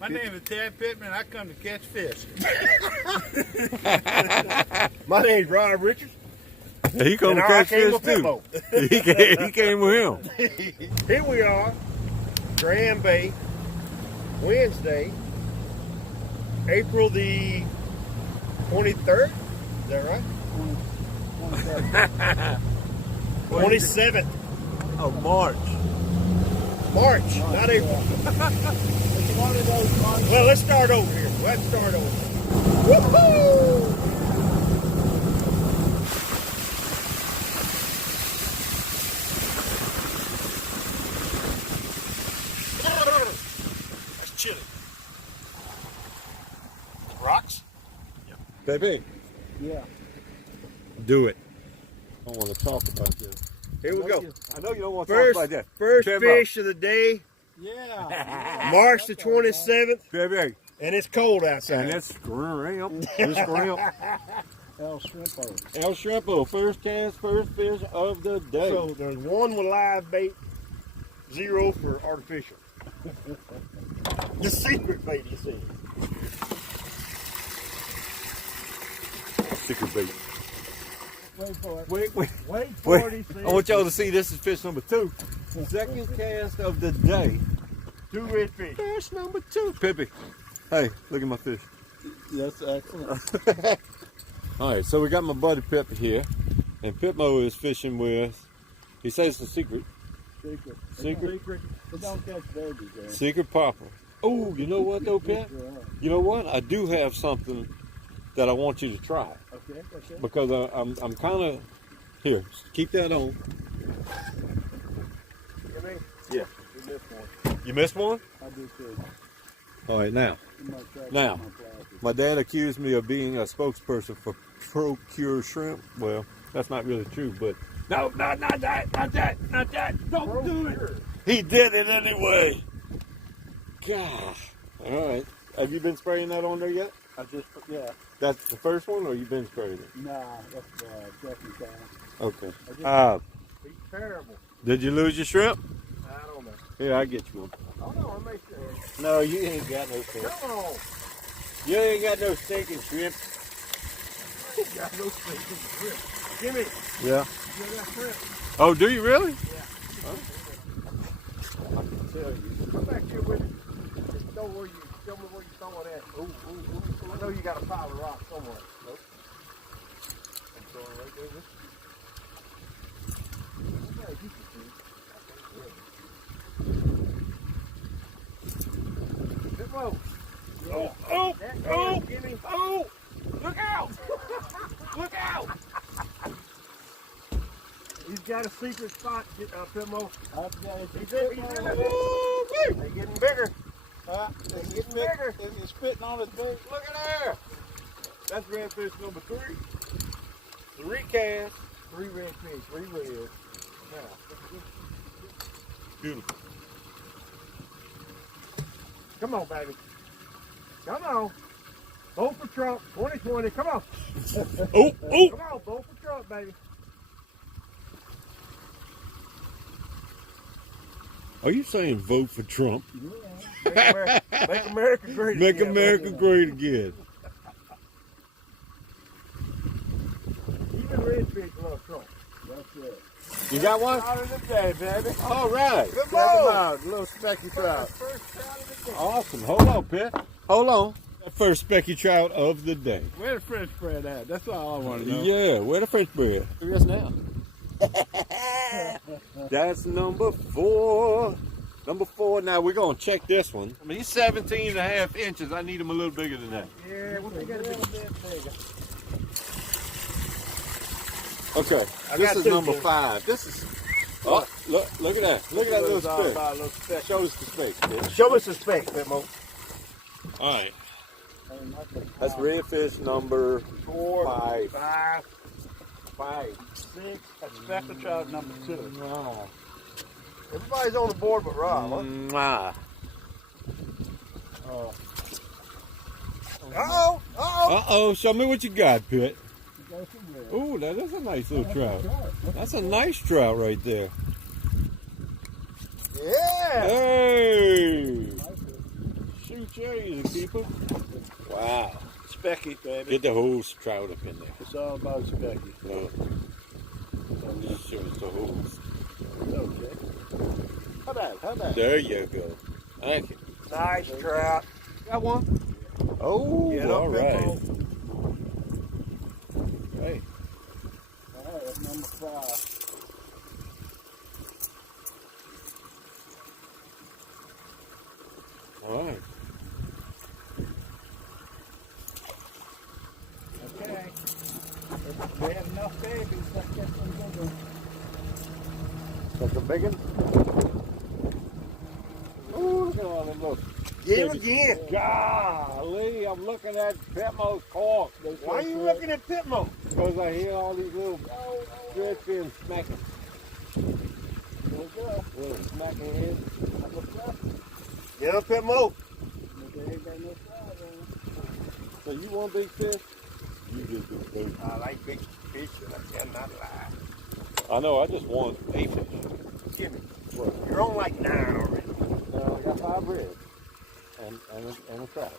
My name is Ted Pittman. I come to catch fish. My name's Rob Richards. He come to catch fish too. He came with him. Here we are, Grand Bay, Wednesday, April the 23rd. Is that right? 27th. Oh, March. March, not April. It's one of those months. Well, let's start over here. Let's start over. Woohoo! That's chilly. Rocks? Baby, Yeah. do it. I don't want to talk about this. Here we go. I know you don't want to First, talk about that. first Trevor. fish of the day, Yeah. March the 27th, Baby, and it's cold and outside. it's shrimp. It's shrimp. El Shrimpo. El Shrimpo, first cast, first fish of the day. So there's one with live bait, 0 for artificial. The secret bait, you see. Secret bait. Wait for it. Wait. Wait for Wait. it. I want y'all to see this is fish number 2. Second cast of the day. 2 redfish. Fish number 2. Pippi. Hey, look at my fish. That's excellent. All right, so we got my buddy Pip here, and Pipmo is fishing with. He says it's a secret. Secret. Secret. But don't catch babies, man. Secret popper. Oh, you know what though, Pip? You know what? I do have something that I want you to try Okay. because I'm kind of here. Keep that on. Yeah. You missed one. You missed one? I do too. All right, now. You might try to Now. get my plastic. My dad accused me of being a spokesperson for Procure Shrimp. Well, that's not really true, but no, not that. Don't do it. He did it anyway. Gosh. All right. Have you been spraying that on there yet? Yeah. That's the first one, or you been spraying it? Nah, that's second time. Okay. He's terrible. Did you lose your shrimp? I don't know. Here, I'll get you one. Hold on, let me see. No, you ain't got no shrimp. Come on. You ain't got no stinking shrimp. I ain't got no stinking shrimp. Give me. Yeah. You got shrimp. Oh, do you really? Yeah. I can tell you. Come back here with it. Just show me where you throw it at. Ooh. I know you got a pile of rocks somewhere. Nope. I'm throwing right there. Okay, you can see. Whoa. Oh, Give me. oh, look out. Look out. He's got a secret spot, Pimo. He's They're getting bigger. getting bigger. He's spitting on his bait. Look at there. That's redfish number 3. 3 casts, 3 redfish, 3 reels. Now, Beautiful. come on, baby. Come on. Vote for Trump 2020. Come on. Oh. Come on, vote for Trump, baby. Are you saying vote for Trump? Make America great Make again. America great again. Even redfish love Trump. That's it. You got one? Out of the day, baby. All right. Good Check 'em ball. out. Little specky trout. First trout of the day. Awesome. Hold on, Pitt. Hold on. That first specky trout of the day. Where the French bread at? That's all I want to know. Yeah, where the French bread? Here it is now. That's number 4. Number 4. Now we're going to check this one. I mean, he's 17 and a half inches. I need him a little bigger than that. Yeah, we got a little bit bigger. Okay, I this got is 2, number Jim. 5. This is. Oh, look at that. Look at that little speck. Show us the speck. Pitt. Show us the speck, Pimo. All right. That's redfish number 4, 5. 5, 6. That's speckled trout number 2. Mwah. Everybody's on the board but Rob, huh? Mwah. Oh. Uh-oh. Uh-oh, show me what you got, Pitt. You got some red. Ooh, that is a nice little trout. That's a nice trout right there. Yeah. Hey! Shoot You sure he's a keeper? Wow. Specky, baby. Get the whole trout up in there. It's all about Specky. No. Show us the holes. Okay. How about? There you go. Thank you. Nice trout. Got one? Oh, Get up, all right. Pimple. Hey. All right, that's number 5. All right. Okay. If we have enough babies, let's get some good ones. That's a big one? Oh, look at all them little. Get him again. Golly, I'm looking at Pitmo's cork. Why are you looking at Pitmo? Because I hear all these little redfins smacking. There we go. Little smacking heads. Get him, Pitmo. But they ain't got no size on them. So you want big fish? You just do big. I like big fish and I cannot lie. I know, I just want a fish. Jimmy, What? you're on like 9 already. I got 5 reds and a trout.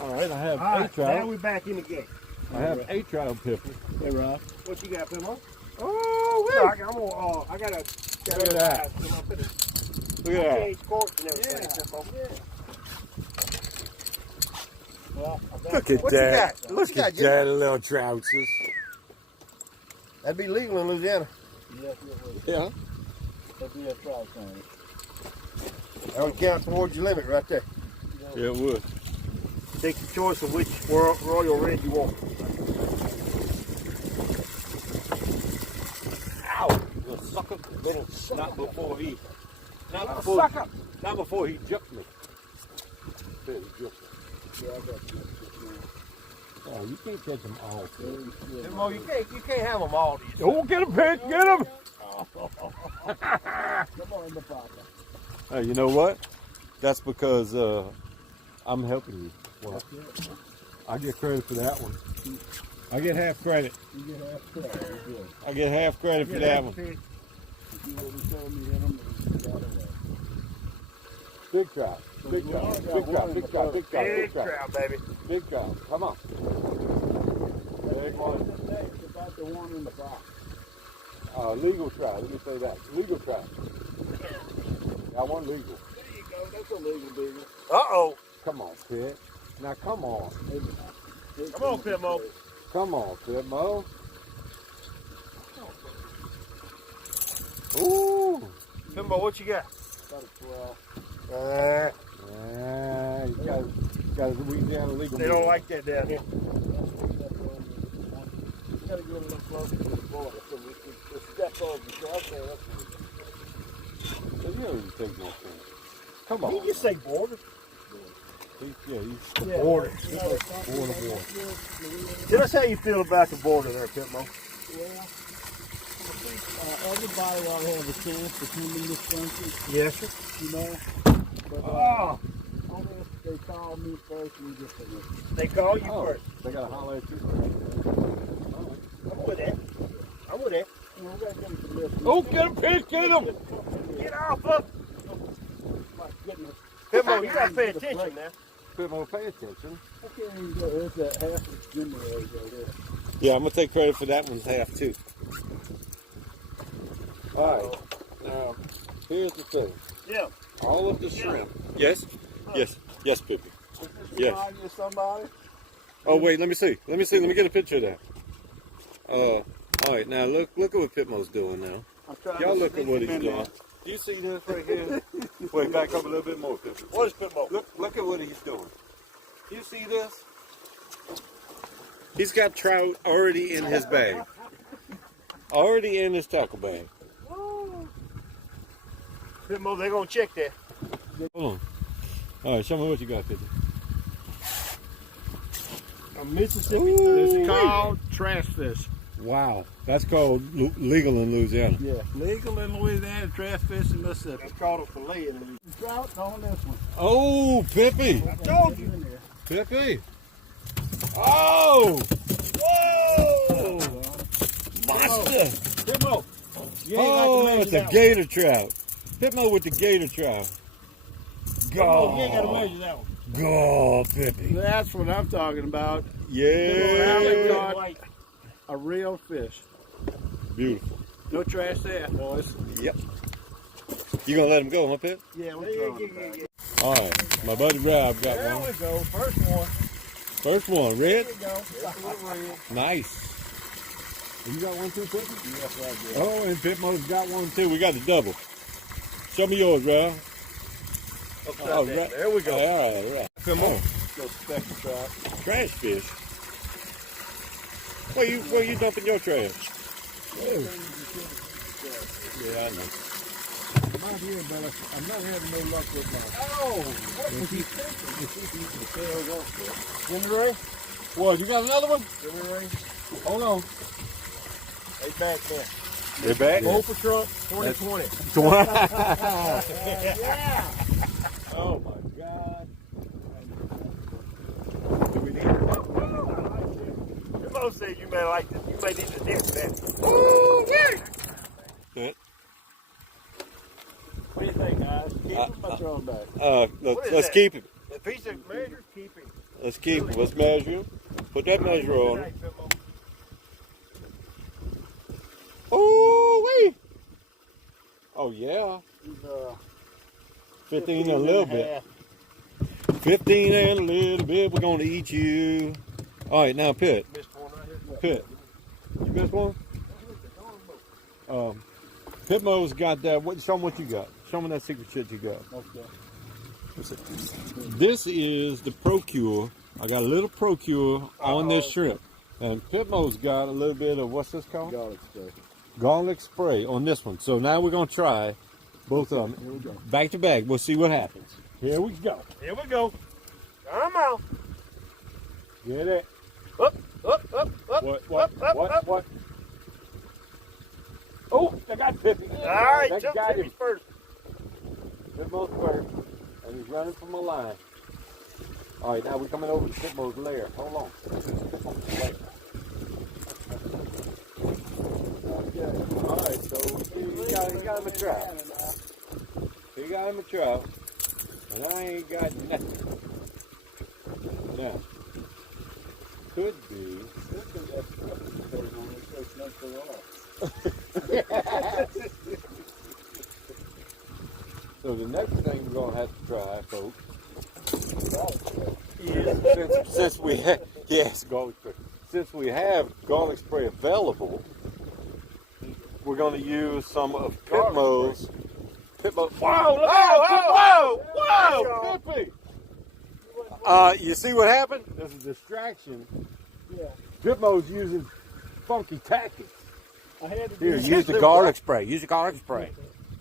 All right, I have All right, 8 trout. now we're back in the game. I have 8 trout pepper. Hey, Rob. What you got, Pitmo? Oh, No, wait. I got a. Look at that. Look at that. Change corks and everything, Yeah. Pitmo. Well, I bet Look at What you that. got? What Look you got, at Jimmy? that little troutses. That'd be legal in Louisiana. yes, it would. Yeah. That'd be a trout thing. That would count towards your limit right there. Yeah, it would. Take your choice of which royal red you want. Ow! Little sucker. Not before he. Not before he jumped me. Said he jumped me. Yeah, I got you. Oh, you can't catch them all. Pitmo, you can't have them all these. Oh, get him, Pitt! Get him! Come on in the pocket. Hey, you know what? That's because I'm helping you. Well, I get credit for that one. I get half credit. You get half credit. You're good. I get half credit for that one. If you would have told me hit them, you got away. Big trout. Big trout. Big trout. Big trout. Big trout. Big trout, baby. Big trout. Come on. Big one. It's about the one in the box. Legal trout. Let me say that. Legal trout. Got one legal. There you go. That's a legal bigger. Uh-oh. Come on, Pitt. Now come on. Maybe not. Come on, Pitmo. Come on, Pitmo. Ooh. Pitmo, what you got? About a 12. You got a Louisiana legal. They don't like that down here. You gotta get a little closer to the border so we can step over. So I'll say that's what So you don't even take no thing. Come on. He just say border. He's Yeah, border. you know, Border. Tell us how you feel about the border there, Pitmo. Well, I think everybody ought to have a chance to come in this country, Yes, sir. you know. But Oh, only if they call me first and get the they call you Oh, first. they got to holler at you. I'm with that. I'm with that. You know, we gotta give them some listen. Oh, get him, Pitt, get him. Get off of. My goodness. Pitmo, you gotta pay attention now. Pitmo, pay attention. I can't even go. There's that half of Jimmy right there. Yeah, I'm going to take credit for that one's half, too. All right. Now, here's the thing. Yeah. All of the shrimp. Yes? Yes. Yes, Pippi. Yes. Remind you of somebody? Oh, wait, let me see. Let me get a picture of that. All right, now look at what Pitmo's doing now. I'm trying Y'all to look at sneak what him he's in doing. there. Do you see this right here? Wait, back up a little bit more, Pippi. What is Pitmo? Look at what he's doing. You see this? He's got trout already in his bag. Already in his tackle bag. Pitmo, they're gonna check that. Hold on. All right, show me what you got, Pippi. A Mississippi. It's called trash fish. Wow, that's called legal in Louisiana. Yeah, legal in Louisiana, trash fish in Mississippi. That's called a fillet in Louisiana. Trout on this one. Oh, Pippi! I told you. Pippi! Oh! Whoa! Monster! Pitmo, You ain't like to Oh, measure it's a that one. gator trout. Pitmo with the gator trout. Oh, you ain't got to Go. measure that one. Go, Pippi. That's what I'm talking about. Yeah. Caught a real fish. Beautiful. No trash there, boys. Yep. You gonna let him go, huh, Pip? Yeah, we're throwing it back. All right. My buddy Rob got There one. we go. First one. First one, red. There we go. That's a little red. Nice. You got one too, Pippi? Yes, I did. Oh, and Pitmo's got one too. We got the double. Show me yours, Rob. Oh, right. There we go. All right, all right. Come on. Oh, Go speckled trout. trash fish. Where you dumping your trash? Yeah, I know. I'm out here, but I'm not having no luck with my. Oh, what was he thinking? The tails off there. Jimmy Ray? What, you got another one? Jimmy Ray? Hold on. They back there. They're back? Go for Trump 2020. Yeah. Oh my God. Jimbo said you may like this. You may need to dip that. Ooh, yeah. Good. What do you think, guys? Keep him or throw him back. What is Let's that? keep him. If he's a measure, keep him. Let's keep him. Let's measure him. Put that measure on him. Oh, wait. Oh, yeah. He's 15 and a little bit. 15 and a little bit. We're going to eat you. All right, now, Pitt. Missed one right here. Pitt. You missed one? Pitmo's got that. Show them what you got. Show them that secret shit you got. Okay. This is the Procure. I got a little Procure on this shrimp. And Pitmo's got a little bit of, what's this called? Garlic spray. Garlic spray on this one. So now we're going to try both of them. Here we go. Back to back. We'll see what happens. Here we go. Here we go. Come on. Get it. Up, up. What? Oh, I got Pippi. All right, That jump got Tippy's him. first. Pitmo's first. And he's running from the line. All right, now we're coming over to Pitmo's lair. Hold on. This is Pitmo's lair. Okay. All right, so he got him a trout. He got him a trout. And I ain't got nothing. Now, could be. So the next thing we're gonna have to try, folks, since we have garlic spray. Since we have garlic spray available, we're gonna use some of Pitmo's. Whoa! Pippi! You see what happened? There's a distraction. Yeah. Pitmo's using funky tactics. I had to Here, get use the garlic spray. Use the garlic spray.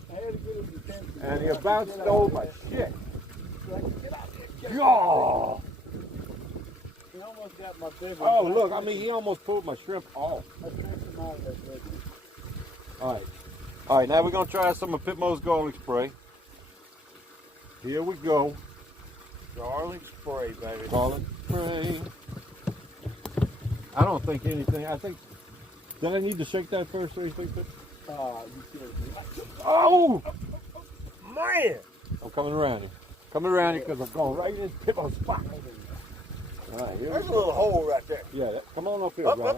I had to get his attention. And he about stole my shit. Get out there. Oh, He almost got my big oh look, I mean, he almost pulled my shrimp off. I tricked him out of that big one. All right, now we're going to try some of Pitmo's garlic spray. Here we go. Garlic spray, baby. Garlic spray. I don't think anything, did I need to shake that first, or you think that? You scared me. Oh! Man! I'm coming around here. Coming around here because I'm going right in Pitmo's spot. All right, here There's we a go. little hole right there. Yeah, come on up here, Up. Ron.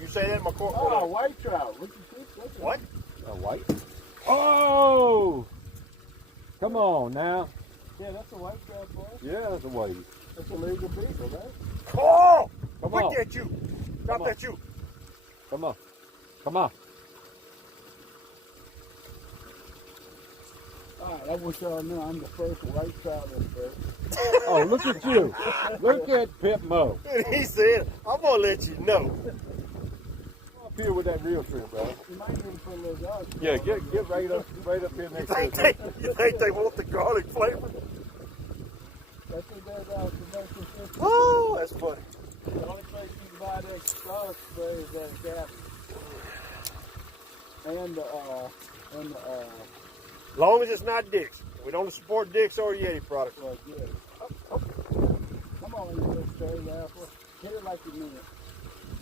You say that in my court. Oh, white trout. What you think? What? A white? Oh! Come on now. Yeah, that's a white trout, boy. Yeah, that's a white. That's a legal beagle, right? Oh! Come Look on. at you. Drop on. that you. Come on. Come on. All right, I want y'all to know I'm the first white trout in first. Oh, look at you. Look at Pitmo. He said, I'm going to let you know. Up here with that real shrimp, bro. You might need to put a little garlic. Yeah, get right up here next to You it. think they want the garlic flavor? That's what they're out to make this. Oh, that's funny. The only place you can buy that garlic spray is at Gap. And Long as it's not Dick's. We don't support Dick's or Yeti products. well, yeah. Come on, you little straight apple. Hit it like you mean it.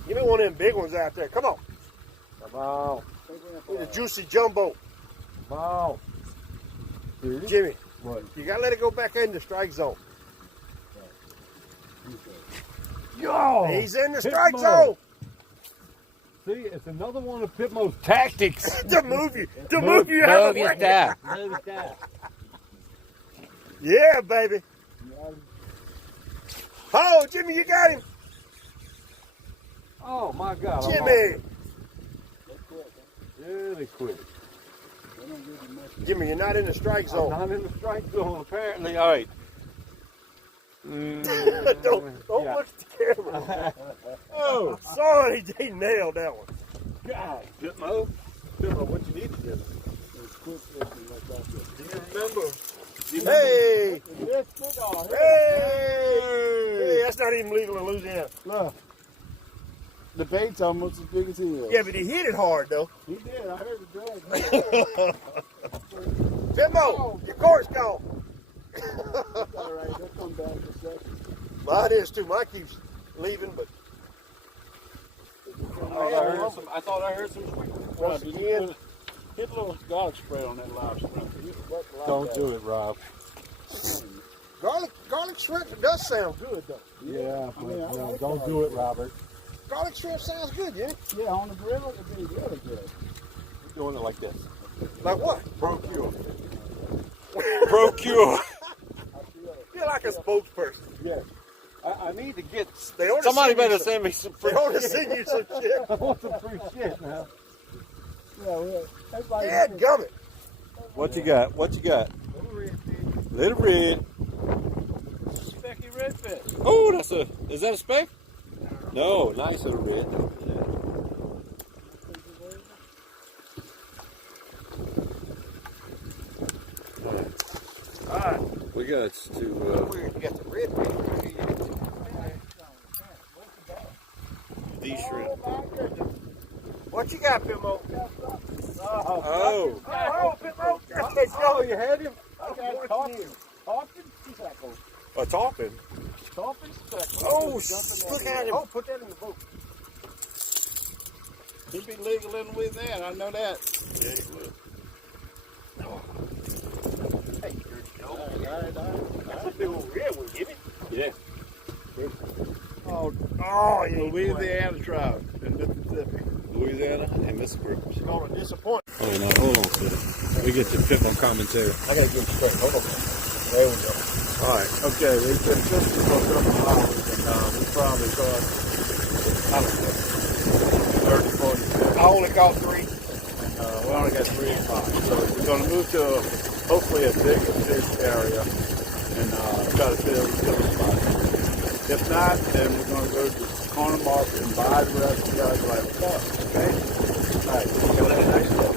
Give me one of them big ones out there. Come on. Come on. With a juicy jumbo. Come on. Jimmy, What? you gotta let it go back in the strike zone. Yo! He's in the Hit strike mode. zone. See, it's another one of Pitmo's tactics. To move you out of the way. Yeah, baby. Oh, Jimmy, you got him. Oh my God! Jimmy. Yeah, they quit. Jimmy, you're not in the strike I'm zone. not in the strike zone apparently. All right. don't Yeah. look at the camera. Oh, sorry, he nailed that one. God, Pitmo, what you need to do? Do you remember? Hey, Yes, big dog. hey, that's not even legal in Louisiana. Look. The bait's almost as big as he is. Yeah, but he hit it hard though. He did. I heard the drag. Pitmo, your court's gone. All right, they'll come back in a second. Mine is too. Mine keeps leaving, but I thought I heard some squeak. once again, Hit a little garlic spray on that live shrimp. Don't do it, Rob. garlic shrimp does sound good though. Yeah, but Don't do it, Robert. Garlic shrimp sounds good, yeah. Yeah, on the grill it'd be really good. We're doing it like this. Like what? Procure. Procure. You're like a spokesperson. Yes. I need to get. They ought to Somebody send you better some- send me some They free ought to shit. send you some shit. I want some free shit now. Yeah, well, everybody. Yeah, gummit. What you got? What you got? Little red. Specky redfish. Oh, that's a. Is that a speck? No, nice little red. All right. We got to. We got the red fish. These shrimp. What you got, Pitmo? Oh. Oh, Pitmo. Oh, you had him? Okay, talking. Speckle. A topping. Talking speckle. Oh, look at him. Oh, put that in the boat. He'd be legal in Louisiana, I know that. Yeah, he will. Hey, All right. that's a big old red one, Jimmy. Yeah. Oh, yeah. Louisiana trout in Mississippi. Louisiana and Mississippi. It's gonna disappoint. Oh, no, hold on a second. We get to Pitmo commentary. I gotta get him straight. Hold on. There we go. All right. Okay, we've been fishing for a couple of hours, and we probably caught, I don't know, 30, 40 fish. I only caught 3. And we only got 3 and 5. So we're going to move to hopefully a bigger fish area and try to fill the spot. If not, then we're going to go to the corner market and buy the rest of the guys like a okay? All right. Have a nice day.